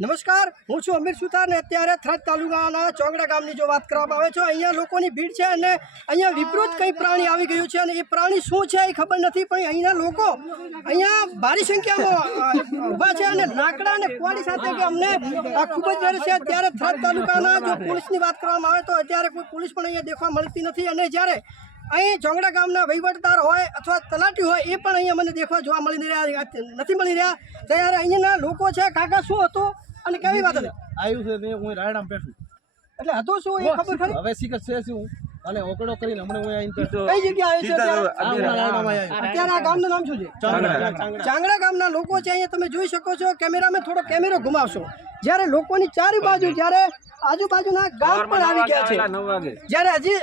નમસ્કાર, હું છું અમીર સુતાર ને અત્યારે થરાદ તાલુકાના ચોંગડા ગામની જો વાત કરવામાં આવે છે, અહીંયા લોકોની ભીડ છે અને અહીંયા વિપરીત કંઈ પ્રાણી આવી ગયું છે અને એ પ્રાણી શું છે એ ખબર નથી, પણ અહીંના લોકો અહીંયા ભારી સંખ્યામાં ઊભા છે અને લાકડા અને કુવાડી સાથે કે અમને ખૂબ જ ડર છે. ત્યારે થરાદ તાલુકાના જો પોલીસની વાત કરવામાં આવે તો અત્યારે કોઈ પોલીસ પણ અહીંયા દેખવા મળતી નથી અને જ્યારે અહીં ચોંગડા ગામના વહીવટદાર હોય અથવા તલાટી હોય એ પણ અહીંયા મને દેખવા જોવા મળી રહ્યા, નથી મળી રહ્યા. ત્યારે અહીંના લોકો છે, કાકા શું હતું? અને કેવી વાત હતી? આવ્યું છે ને હું રાયડામ બેઠું. એટલે હતો શું એ ખબર ખરી? હવે શીખર છે શું? અને ઓકડો કરીને હમણાં હું અહીં તો કઈ જગ્યાએ છે અત્યારે? આ હું રાયણામાં આવ્યો. અત્યારે આ ગામનું નામ શું છે? ચાંગડા. ગામના લોકો છે અહીંયા. તમે જોઈ શકો છો કેમેરામાં થોડો કેમેરો ઘુમાવશો જ્યારે લોકોની ચારે બાજુ જ્યારે આજુબાજુના ગામ પણ આવી ગયા છે. જ્યારે હજી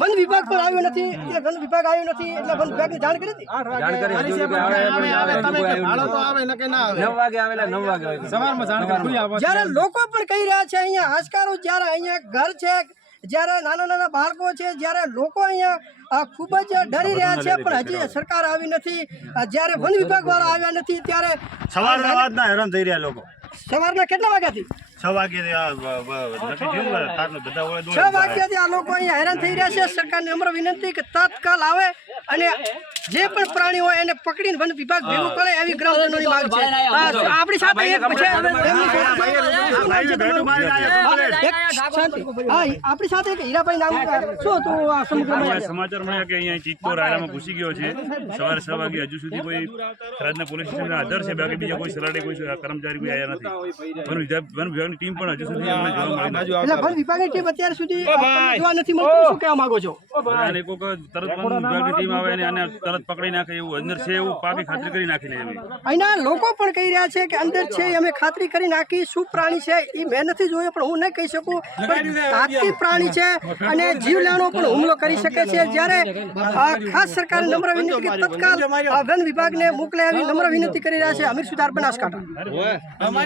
વન વિભાગ પણ આવ્યો નથી એટલે વન વિભાગ આવ્યો નથી એટલે વન વિભાગની જાણ કરી હતી? જ્યારે લોકો પણ કહી રહ્યા છે અહીંયા હાશકારો જ્યારે અહીંયા ઘર છે જ્યારે નાના નાના બાળકો છે જ્યારે લોકો અહીંયા ખૂબ જ ડરી રહ્યા છે પણ હજી સરકાર આવી નથી. જ્યારે વન વિભાગ વાળા આવ્યા નથી ત્યારે સવારના હેરાન થઈ રહ્યા લોકો. સવારના કેટલા વાગ્યાથી? છ વાગ્યાથી આ લોકો અહીંયા હેરાન થઈ રહ્યા છે. સરકારને નમ્ર વિનંતી કે તત્કાલ આવે. અને જે પણ પ્રાણી હોય એને પકડીને વન વિભાગ ભેગું કરે એવી ગ્રામજનોની માંગ છે. આપણી સાથે એક છે. આપણી સાથે એક હીરાભાઈ નામ શું હતું આ સમગ્ર સમાચાર મળ્યા કે અહીંયા ચિત્તો રાયડામાં ઘૂસી ગયો છે. સવારે છ વાગે હજુ સુધી કોઈ રાજના પોલીસ સ્ટેશનના આધાર છે બાકી બીજા કોઈ સલાડે કોઈ કર્મચારી કોઈ આવ્યા નથી. વન વિભાગ વન વિભાગની ટીમ પણ હજુ સુધી અમને જોવા મળી નથી. એટલે વન વિભાગની ટીમ અત્યાર સુધી જોવા નથી મળતું? શું કહેવા માંગો છો? અને કોઈક તરત વન વિભાગની ટીમ આવે અને આને તરત પકડી નાખે એવું અંદર છે એવું પાકી ખાતરી કરી નાખી એવી અહીંના લોકો પણ કહી રહ્યા છે કે અંદર છે અમે ખાતરી કરી નાખી શું પ્રાણી છે એ મેં નથી જોયો પણ હું નહીં કહી શકું. પણ પ્રાણી છે અને જીવલેણો પણ હુમલો કરી શકે છે. જ્યારે આ ખાસ સરકાર નમ્ર વિનંતી કે તત્કાલ વન વિભાગને મોકલે એવી નમ્ર વિનંતી કરી રહ્યા છે અમીર સુધાર બનાસકાંઠા.